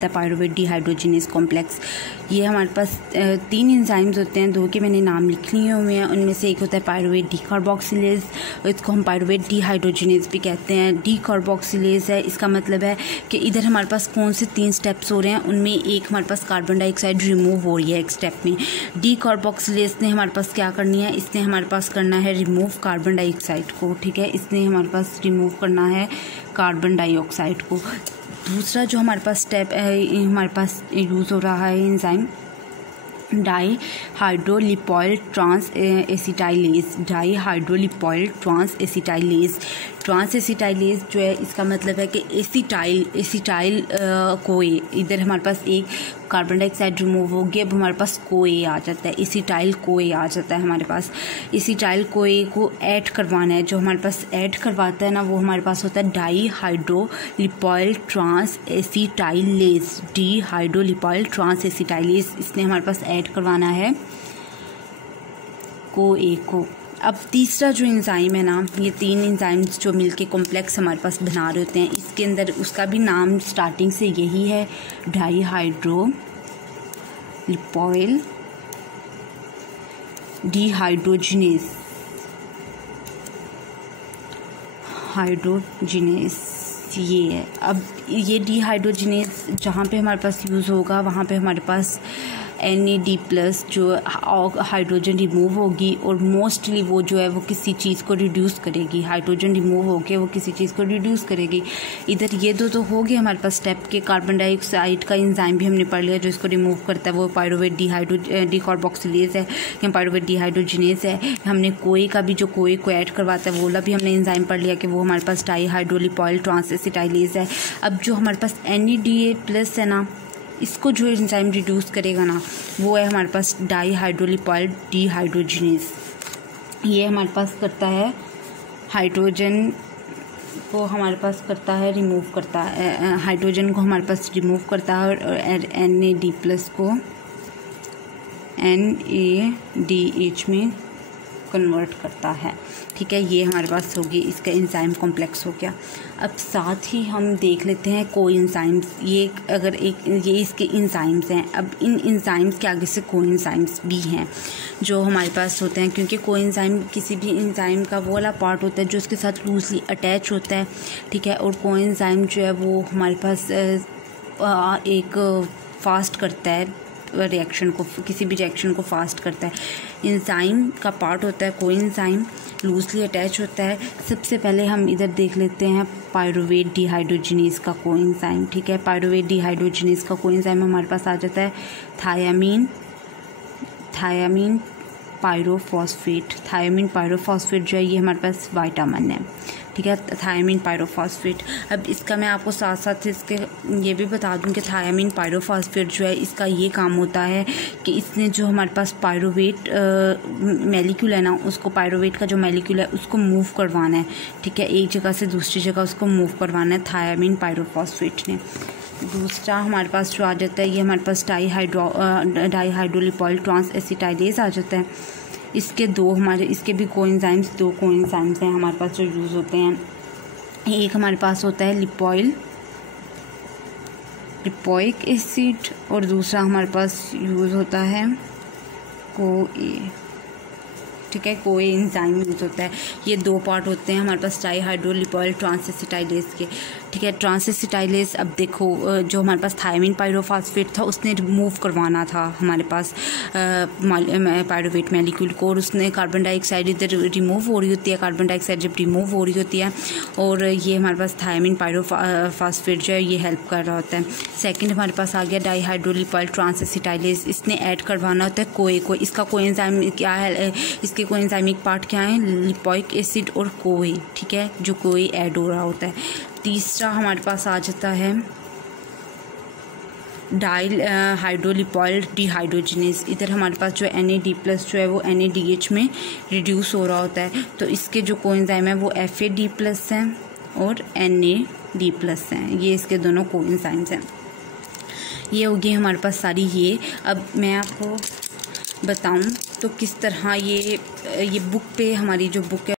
Pyruvate dehydrogenase complex. ये हमारे पास 3 enzymes होते हैं, 2 के मैंने नाम लिख लिए हुए हैं। उनमें से एक होता है पायरुवेट डीकार्बोक्सिलेज, इसको हम पायरुवेट डिहाइड्रोजिनेज भी कहते हैं। डीकार्बोक्सिलेज है, इसका मतलब है कि इधर हमारे पास कौन से 3 स्टेप्स हो रहे हैं, उनमें एक हमारे पास कार्बन डाइऑक्साइड रिमूव हो रही है एक स्टेप में। डीकार्बोक्सिलेज ने हमारे पास क्या करनी है, इसने हमारे पास करना है रिमूव कार्बन डाइऑक्साइड को, ठीक है, इसने हमारे पास रिमूव करना है कार्बन डाइऑक्साइड को। दूसरा जो हमारे पास स्टेप है, हमारे पास यूज़ हो रहा है enzyme dihydrolipoyl transacetylase. Dihydrolipoyl transacetylase जो है, इसका मतलब है कि एसिटाइल कोए, इधर हमारे पास एक कार्बन डाइऑक्साइड रिमूव हो गया, अब हमारे पास कोए आ जाता है, एसिटाइल कोए आ जाता है हमारे पास। एसिटाइल कोए को ऐड करवाना है, जो हमारे पास ऐड करवाता है ना, वो हमारे पास होता है डाईहाइड्रोलिपॉयल transacetylase. Dihydrolipoyl trans acetylase, इसने हमारे पास ऐड करवाना है कोए को। अब तीसरा जो एंजाइम है ना, ये 3 एंजाइम्स जो मिलके कॉम्प्लेक्स हमारे पास बना रहे होते हैं, इसके अंदर उसका भी नाम स्टार्टिंग से यही है, डाईहाइड्रोलिपॉयल डिहाइड्रोजिनेज। ये है। अब ये डिहाइड्रोजिनेज जहाँ पे हमारे पास यूज़ होगा, वहाँ पे हमारे पास NAD+ जो हाइड्रोजन रिमूव होगी, और मोस्टली वो जो है वो किसी चीज़ को रिड्यूस करेगी। हाइड्रोजन रिमूव होके वो किसी चीज़ को रिड्यूस करेगी। इधर ये दो तो हो गए हमारे पास स्टेप के। कार्बन डाइऑक्साइड का एंजाइम भी हमने पढ़ लिया जो इसको रिमूव करता है, वो पायरुवेट डीकार्बोक्सिलेज है या पायरुवेट डिहाइड्रोजिनेज है। हमने कोए का भी, जो कोए को ऐड करवाता है, वो वाला भी हमने एंजाइम पढ़ लिया कि वो हमारे पास डाईहाइड्रोलिपॉयल ट्रांस एसिटाइलेज है। अब जो हमारे पास NADH+ है ना, इसको जो एंजाइम रिड्यूस करेगा ना, वो है हमारे पास डाईहाइड्रोलिपॉयल डिहाइड्रोजिनेज। ये हमारे पास करता है हाइड्रोजन को, हमारे पाच करता है रिमूव करता है, हाइड्रोजन को हमारे पास रिमूव करता है, और NAD+ को NADH में कन्वर्ट करता है, ठीक है। ये हमारे पास होगी, इसका एंजाइम कॉम्प्लेक्स हो गया। अब साथ ही हम देख लेते हैं कोएंजाइम्स। ये इसके एंजाइम्स हैं। अब इन एंजाइम्स के आगे से कोएंजाइम्स भी हैं जो हमारे पास होते हैं, क्योंकि कोएंजाइम किसी भी एंजाइम का वो वाला पार्ट होता है जो उसके साथ लूजली अटैच होता है, ठीक है। और कोएंजाइम जो है वो हमारे पास एक फास्ट करता है रिएक्शन को, किसी भी रिएक्शन को फास्ट करता है। एंजाइम का पार्ट होता है कोएंजाइम, लूजली अटैच होता है। सबसे पहले हम इधर देख लेते हैं पायरुवेट डिहाइड्रोजिनेज का कोएंजाइम, ठीक है। पायरुवेट डिहाइड्रोजिनेज का कोएंजाइम हमारे पास आ जाता है थायामीन पायरोफॉस्फेट। थायामीन पायरोफॉस्फेट जो है, ये हमारे पास विटामिन है, ठीक है, थायामीन पायरोफॉस्फेट। अब इसका मैं आपको साथ साथ इसके ये भी बता दूं कि थायामीन पायरोफॉस्फेट जो है, इसका ये काम होता है कि इसने जो हमारे पास पायरुवेट मॉलिक्यूल है ना, उसको पायरुवेट का जो मॉलिक्यूल है उसको मूव करवाना है, ठीक है, एक जगह से दूसरी जगह उसको मूव करवाना है थायामीन पायरोफॉस्फेट ने। दूसरा हमारे पास जो आ जाता है, ये हमारे पास डाईहाइड्रोलिपॉयल ट्रांस एसिटाइलेज आ जाता है। इसके भी कोएंजाइम्स, 2 कोएंजाइम्स हैं हमारे पास जो यूज़ होते हैं। एक हमारे पास होता है लिपोइक एसिड, और दूसरा हमारे पास यूज़ होता है कोए, ठीक है, कोए एंजाइम यूज़ होता है। ये 2 पार्ट होते हैं हमारे पास डाईहाइड्रोलिपॉयल ट्रांस एसिटाइलेज के, ठीक है। ट्रांस एसिटाइलेज, अब देखो जो हमारे पास थायामीन पायरोफॉस्फेट था उसने रिमूव करवाना था हमारे पास पायरुवेट मॉलिक्यूल को, और उसने कार्बन डाइऑक्साइड इधर रिमूव हो रही होती है। कार्बन डाइऑक्साइड जब रिमूव हो रही होती है, और ये हमारे पास थायामीन पायरोफॉस्फेट जो है ये हेल्प कर रहा होता है। सेकंड हमारे पास आ गया डाईहाइड्रोलिपॉयल ट्रांस एसिटाइलेज, इसने ऐड करवाना होता है कोए को। इसका कोएंजाइम क्या है, इसके कोएंजाइमिक पार्ट क्या है, लिपोइक एसिड और कोए, ठीक है, जो कोए ऐड हो रहा होता है। तीसरा हमारे पास आ जाता है डाईहाइड्रोलिपॉयल डिहाइड्रोजिनेज। इधर हमारे पास जो NAD+ जो है वो NADH में रिड्यूस हो रहा होता है, तो इसके जो कोएंजाइम है वो FAD+ हैं और NAD+ हैं। ये इसके दोनों कोएंजाइम्स हैं। ये होगी हमारे पास सारी ये। अब मैं आपको बताऊं तो किस तरह ये बुक पे, हमारी जो बुक है